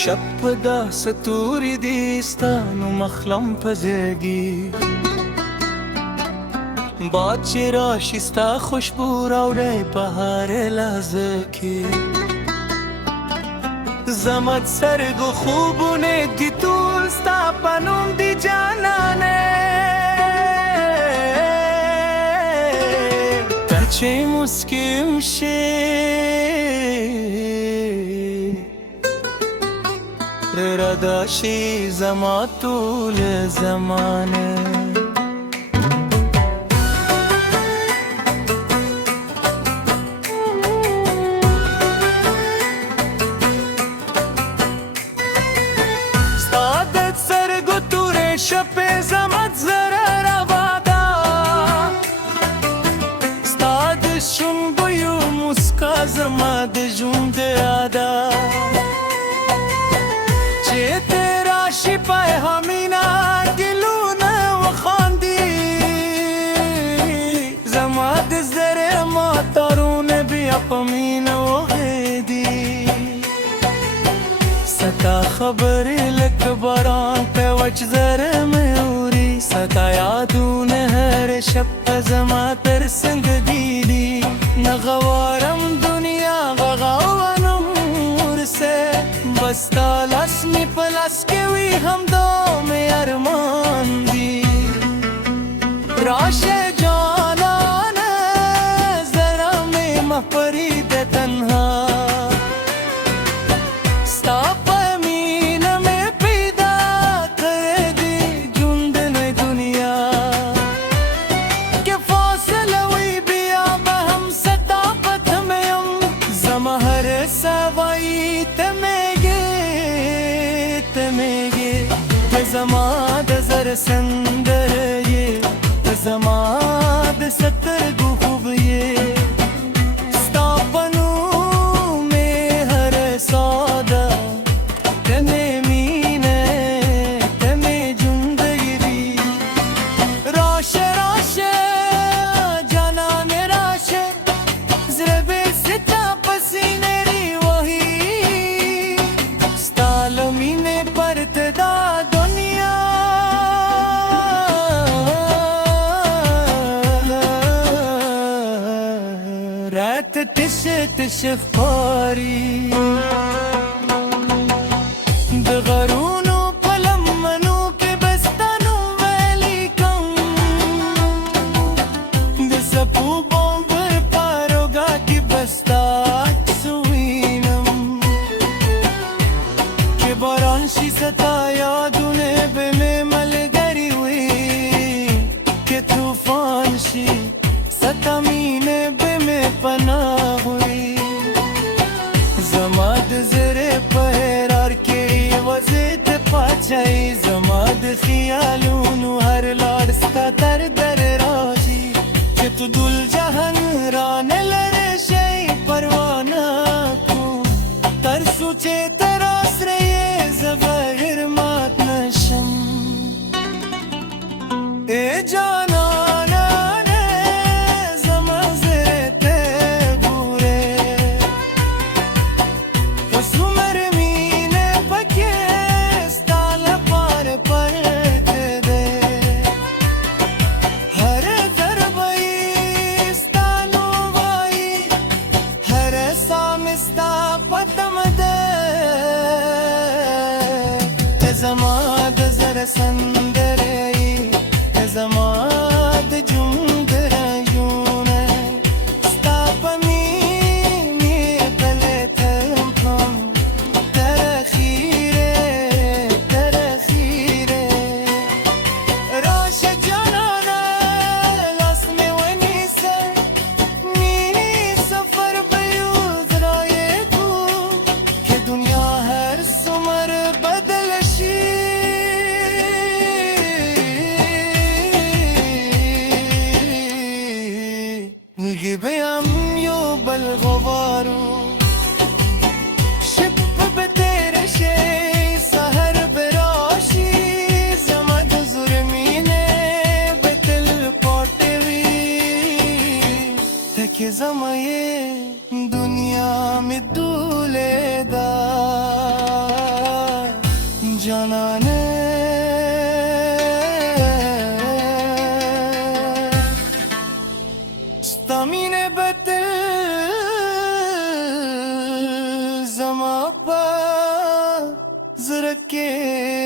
شپدا ستوري دي ستانو مخلم پزگی باد چې راشي ستا خوشبو راوړی په هر لحظه کې زمت سترګو خوبونه دي ټول ستا په نوم دي جانانه ته چې مسکیم شي ردا شي زما ټول زمانه شپې زمت زره روادا ستا د شونډو مسکا زما د ژوند یادا چې ته راشي پیغامونه ګلونه وخاندي زما د زړه موترونه بیا په مینه وغېدي ستا خبرې لکه باران په وچ زره مې اوري ستا یادونه هر شب په زما تر څنګ دي نه غواړم دنیا غواړم ورسه بس ستا لاس مې په لاس کې وي همدا مې ارمان دي راشه جانانه زره مې مه پرېږده تنها زما د زر سندره یې زما د سترګو خوب یې ستا په نوم مې هر ساده ته مې مینه ته مې ژوندګري راشه راشه جانانه راشه زړه مې ستا په سینې ری وهي ستا له مینې پرته دا رات تش تش ښکاري د غرونو په لمنو کې به ستا نوم ولیکم د څپو بومبر په روږا کې به ستا عکس ووینم چې باران شي ستا یادونه به مې ملګري وي که طوفان شي ستا مینه به مې پناه وي زما د زړه په هرار کې یوازې ته پاچایي زما د خیالونو هر لار ستا تر در راځي چې تو ټول جهان رانه لرې شي پروا نه کوم تر څو چې ته راسره یې زه بغیر مات نشم ای جانا زما د زړه سندره یې زما د ژوند رنګونه ستا په مینې پلی تلم کړم تر اخیره راشه جانانه لاس مې ونیسه مینې سفر به یو ځای کړو که دنیا هر څومره بدله شي بیم یو بل غبارو شب به تیره شی سحر براشی زما د زور مینه به تل پاټه وي تکه زما یې دنیا می دوله دا جانانه ستامینه بده زما پا زرکه